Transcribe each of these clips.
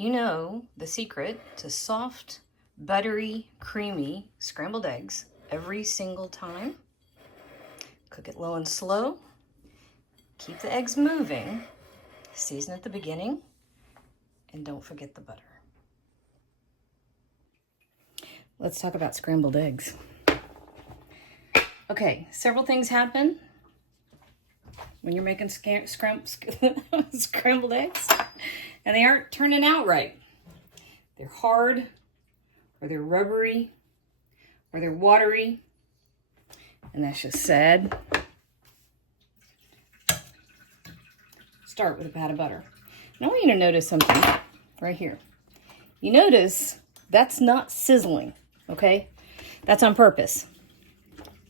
You know the secret to soft, buttery, creamy scrambled eggs every single time. Cook it low and slow. Keep the eggs moving. Season at the beginning. And don't forget the butter. Let's talk about scrambled eggs. Okay, several things happen when you're making scrambled eggs, and they aren't turning out right. They're hard, or they're rubbery, or they're watery, and that's just sad. Start with a pat of butter. Now I want you to notice something right here. You notice that's not sizzling, okay? That's on purpose.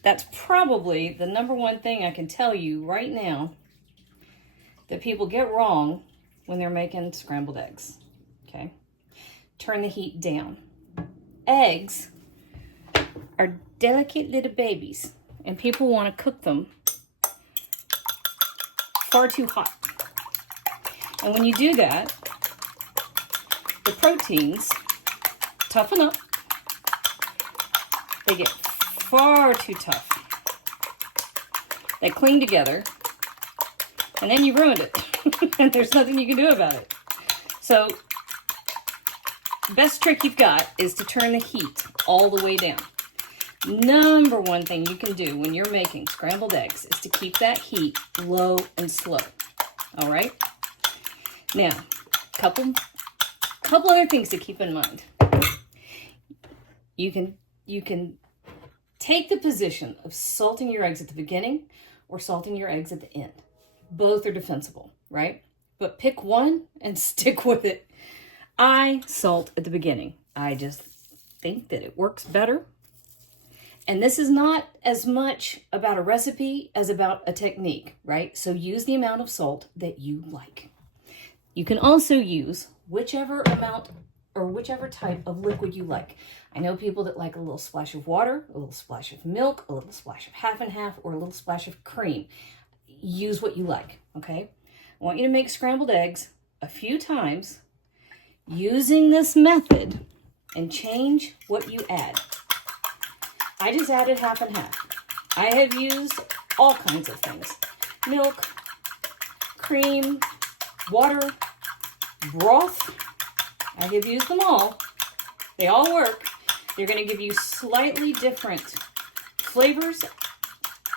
That's probably the number one thing I can tell you right now that people get wrong when they're making scrambled eggs, okay? Turn the heat down. Eggs are delicate little babies, and people want to cook them far too hot. And when you do that, the proteins toughen up. They get far too tough. They cling together, and then you ruined it. And there's nothing you can do about it. So, best trick you've got is to turn the heat all the way down. Number one thing you can do when you're making scrambled eggs is to keep that heat low and slow. All right? Now, couple other things to keep in mind. You can take the position of salting your eggs at the beginning or salting your eggs at the end. Both are defensible, right? But pick one and stick with it. I salt at the beginning. I just think that it works better. And this is not as much about a recipe as about a technique, right? So use the amount of salt that you like. You can also use whichever amount or whichever type of liquid you like. I know people that like a little splash of water, a little splash of milk, a little splash of half and half, or a little splash of cream. Use what you like, okay? I want you to make scrambled eggs a few times using this method and change what you add. I just added half and half. I have used all kinds of things. Milk, cream, water, broth. I have used them all. They all work. They're going to give you slightly different flavors,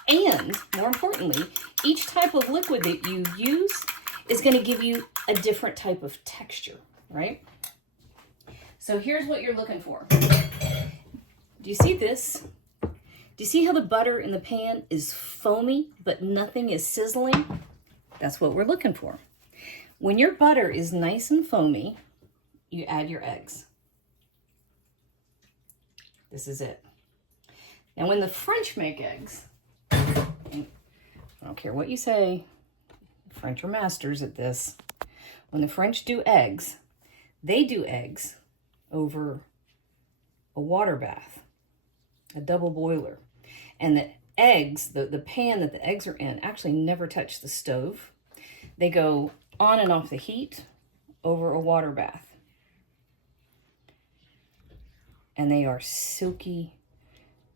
and more importantly, each type of liquid that you use is going to give you a different type of texture, right? So here's what you're looking for. Do you see this? Do you see how the butter in the pan is foamy, but nothing is sizzling? That's what we're looking for. When your butter is nice and foamy, you add your eggs. This is it. Now, when the French make eggs, I don't care what you say, French are masters at this. When the French do eggs, they do eggs over a water bath, a double boiler. And the eggs, the pan that the eggs are in, actually never touch the stove. They go on and off the heat over a water bath. And they are silky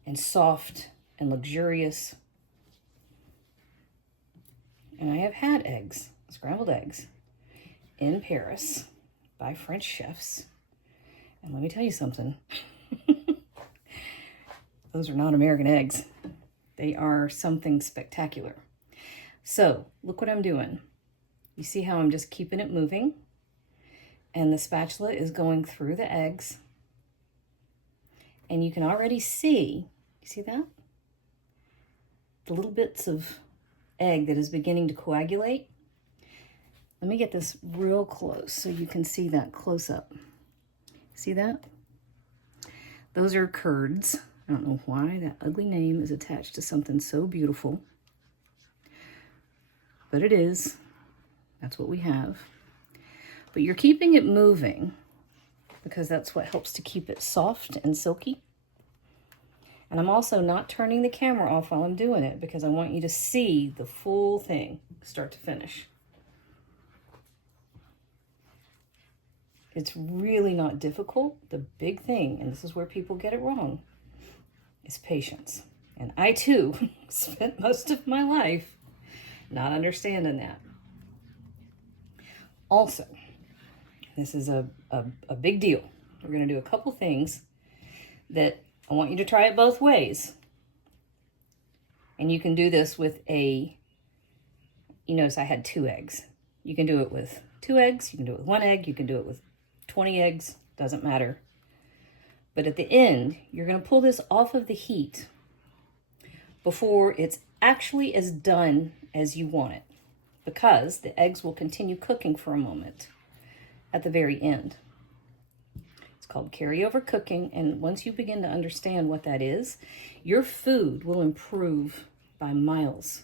and soft and luxurious. And I have had eggs, scrambled eggs, in Paris by French chefs. And let me tell you something. Those are not American eggs. They are something spectacular. So, look what I'm doing. You see how I'm just keeping it moving? And the spatula is going through the eggs. And you can already see, you see that? The little bits of egg that is beginning to coagulate. Let me get this real close so you can see that close up. See that? Those are curds. I don't know why that ugly name is attached to something so beautiful. But it is. That's what we have. But you're keeping it moving because that's what helps to keep it soft and silky. And I'm also not turning the camera off while I'm doing it because I want you to see the full thing, start to finish. It's really not difficult. The big thing, and this is where people get it wrong, is patience. And I too spent most of my life not understanding that. Also, this is a big deal. We're going to do a couple things that I want you to try it both ways. And you can do this with you notice I had 2 eggs. You can do it with 2 eggs, you can do it with 1 egg, you can do it with 20 eggs, doesn't matter. But at the end, you're going to pull this off of the heat before it's actually as done as you want it, because the eggs will continue cooking for a moment at the very end. It's called carryover cooking, and once you begin to understand what that is, your food will improve by miles.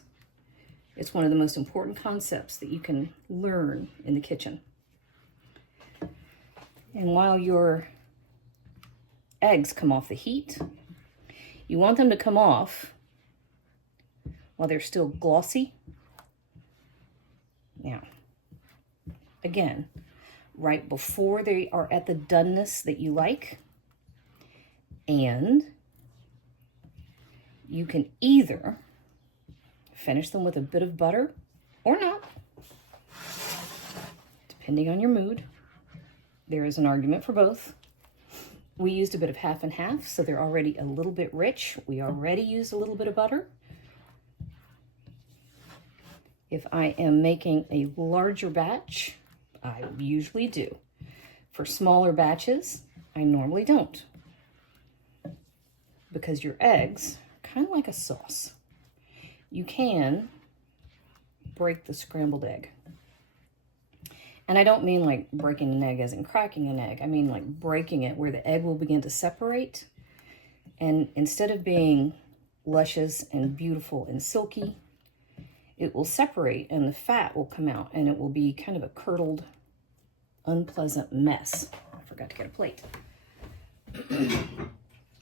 It's one of the most important concepts that you can learn in the kitchen. And while your eggs come off the heat, you want them to come off while they're still glossy. Now, again, right before they are at the doneness that you like, and you can either finish them with a bit of butter or not, depending on your mood. There is an argument for both. We used a bit of half and half, so they're already a little bit rich. We already used a little bit of butter. If I am making a larger batch, I usually do. For smaller batches, I normally don't. Because your eggs are kind of like a sauce. You can break the scrambled egg. And I don't mean like breaking an egg as in cracking an egg. I mean like breaking it where the egg will begin to separate. And instead of being luscious and beautiful and silky, it will separate and the fat will come out and it will be kind of a curdled, unpleasant mess. I forgot to get a plate.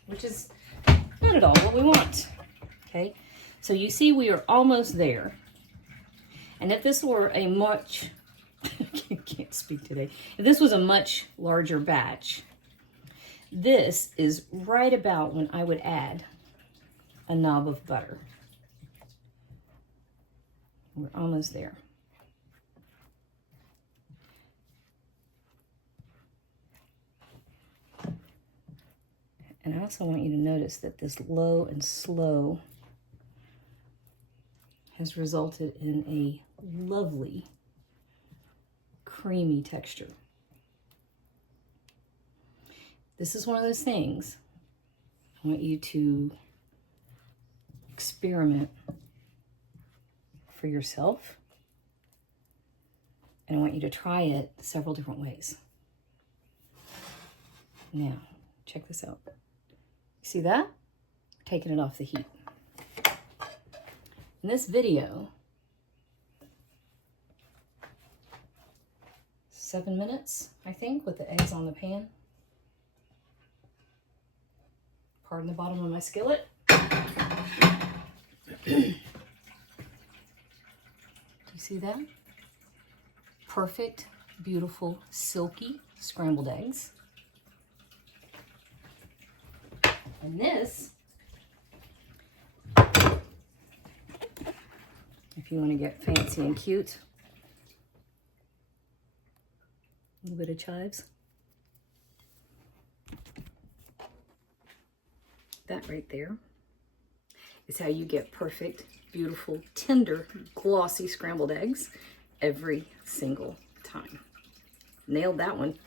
Which is not at all what we want. Okay, so you see we are almost there. And if this were a much, I can't speak today. If this was a much larger batch, this is right about when I would add a knob of butter. We're almost there. And I also want you to notice that this low and slow has resulted in a lovely creamy texture. This is one of those things I want you to experiment for yourself, and I want you to try it several different ways. Now, check this out. See that? Taking it off the heat. In this video, 7 minutes, I think, with the eggs on the pan. Pardon the bottom of my skillet. Do you see that? Perfect, beautiful, silky scrambled eggs. And this, if you want to get fancy and cute, a little bit of chives. That right there is how you get perfect, beautiful, tender, glossy scrambled eggs every single time. Nailed that one.